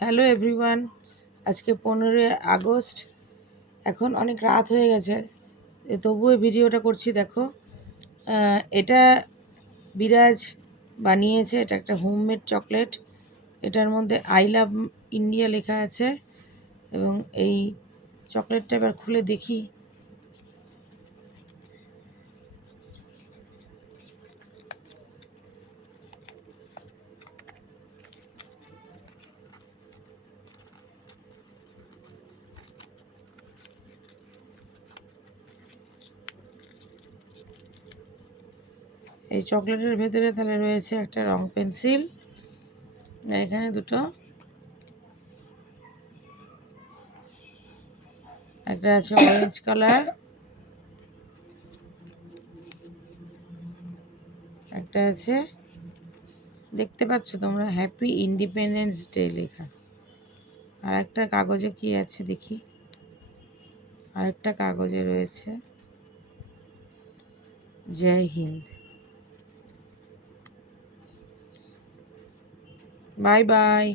Hello everyone, আজকে 15 August. এখন অনেক রাত হয়ে গেছে, তবুও ভিডিওটা করছি। দেখো, এটা বিরাজ বানিয়েছে। এটা একটা হোমমেড চকলেট। এটার মধ্যে আই লাভ ইন্ডিয়া লেখা আছে। এবং এই চকলেটটা এবার খুলে দেখি। এই চকলেটের ভেতরে তাহলে রয়েছে একটা রং পেন্সিল, এখানে দুটো, একটা আছে অরেঞ্জ কালার, একটা আছে, দেখতে পাচ্ছ তোমরা, হ্যাপি ইন্ডিপেন্ডেন্স ডে লেখা। আর একটা কাগজে কি আছে দেখি। আরেকটা কাগজে রয়েছে জয় হিন্দ। Bye bye.